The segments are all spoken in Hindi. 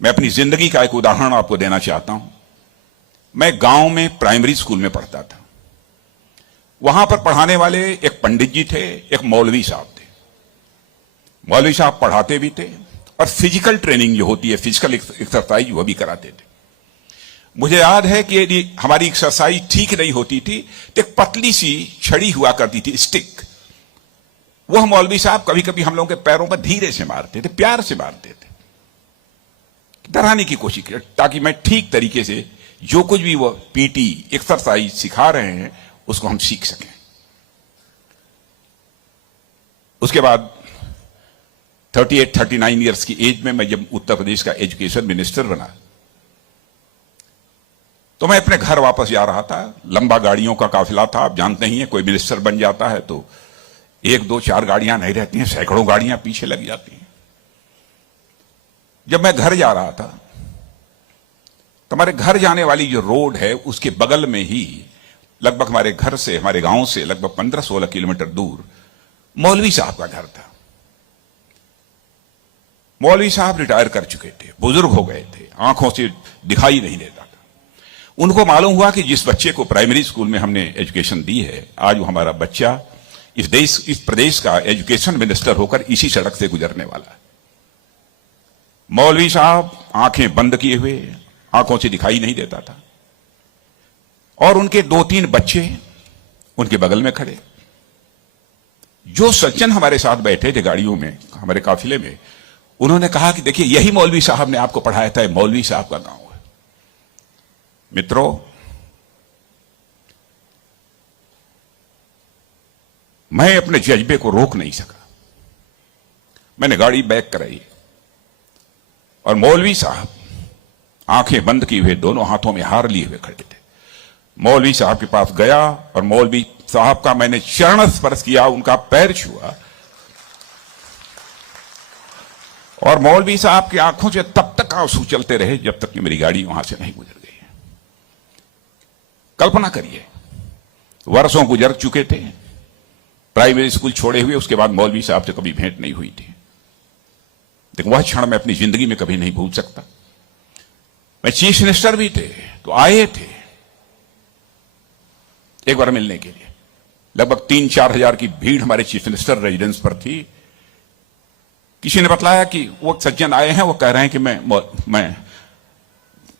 मैं अपनी जिंदगी का एक उदाहरण आपको देना चाहता हूं। मैं गांव में प्राइमरी स्कूल में पढ़ता था। वहां पर पढ़ाने वाले एक पंडित जी थे, एक मौलवी साहब थे। मौलवी साहब पढ़ाते भी थे और फिजिकल ट्रेनिंग जो होती है, फिजिकल एक्सरसाइज, वह भी कराते थे। मुझे याद है कि यदि हमारी एक्सरसाइज ठीक नहीं होती थी तो एक पतली सी छड़ी हुआ करती थी, स्टिक। वह मौलवी साहब कभी कभी हम लोगों के पैरों पर धीरे से मारते थे, प्यार से मारते थे, डराने की कोशिश की, ताकि मैं ठीक तरीके से जो कुछ भी वो पीटी एक्सरसाइज सिखा रहे हैं उसको हम सीख सकें। उसके बाद 38-39 ईयर्स की एज में मैं जब उत्तर प्रदेश का एजुकेशन मिनिस्टर बना तो मैं अपने घर वापस जा रहा था। लंबा गाड़ियों का काफिला था। आप जानते ही हैं, कोई मिनिस्टर बन जाता है तो 1, 2, 4 गाड़ियां नहीं रहती हैं, सैकड़ों गाड़ियां पीछे लग जाती हैं। जब मैं घर जा रहा था तो हमारे घर जाने वाली जो रोड है उसके बगल में ही, लगभग हमारे घर से, हमारे गांव से लगभग 15-16 किलोमीटर दूर मौलवी साहब का घर था। मौलवी साहब रिटायर कर चुके थे, बुजुर्ग हो गए थे, आंखों से दिखाई नहीं देता था। उनको मालूम हुआ कि जिस बच्चे को प्राइमरी स्कूल में हमने एजुकेशन दी है, आज वो हमारा बच्चा इस प्रदेश का एजुकेशन मिनिस्टर होकर इसी सड़क से गुजरने वाला है। मौलवी साहब आंखें बंद किए हुए, आंखों से दिखाई नहीं देता था, और उनके 2-3 बच्चे उनके बगल में खड़े। जो सज्जन हमारे साथ बैठे थे गाड़ियों में, हमारे काफिले में, उन्होंने कहा कि देखिए, यही मौलवी साहब ने आपको पढ़ाया था, मौलवी साहब का गांव है। मित्रों, मैं अपने जज्बे को रोक नहीं सका। मैंने गाड़ी बैक कराई और मौलवी साहब आंखें बंद किए हुए, दोनों हाथों में हार लिए हुए खड़े थे। मौलवी साहब के पास गया और मौलवी साहब का मैंने चरण स्पर्श किया, उनका पैर छुआ, और मौलवी साहब की आंखों से तब तक आंसू चलते रहे जब तक कि मेरी गाड़ी वहां से नहीं गुजर गई। कल्पना करिए, वर्षों गुजर चुके थे, प्राइमरी स्कूल छोड़े हुए, उसके बाद मौलवी साहब से कभी भेंट नहीं हुई थी। लेकिन वह क्षण मैं अपनी जिंदगी में कभी नहीं भूल सकता। मैं चीफ मिनिस्टर भी थे तो आए थे एक बार मिलने के लिए। लगभग 3-4 हजार की भीड़ हमारे चीफ मिनिस्टर रेजिडेंस पर थी। किसी ने बतलाया कि वो सज्जन आए हैं, वो कह रहे हैं कि मैं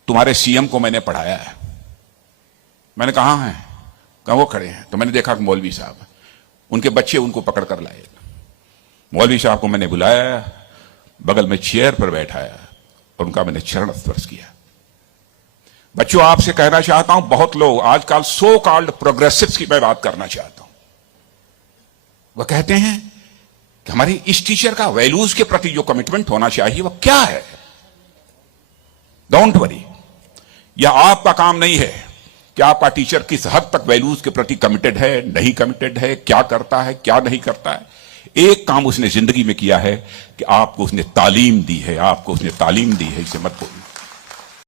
तुम्हारे सीएम को मैंने पढ़ाया है। मैंने कहा है, कहा वो खड़े हैं। तो मैंने देखा कि मौलवी साहब, उनके बच्चे उनको पकड़ कर लाए। मौलवी साहब को मैंने बुलाया, बगल में चेयर पर बैठाया और उनका मैंने चरण स्पर्श किया। बच्चों, आपसे कहना चाहता हूं, बहुत लोग आजकल सो कॉल्ड प्रोग्रेसिव्स की मैं बात करना चाहता हूं। वह कहते हैं कि हमारी इस टीचर का वैल्यूज के प्रति जो कमिटमेंट होना चाहिए वह क्या है। डोंट वरी, यह आपका काम नहीं है कि आपका टीचर किस हद तक वैल्यूज के प्रति कमिटेड है, नहीं कमिटेड है, क्या करता है, क्या नहीं करता है। एक काम उसने जिंदगी में किया है कि आपको उसने तालीम दी है, आपको उसने तालीम दी है, इसे मत भूलिए।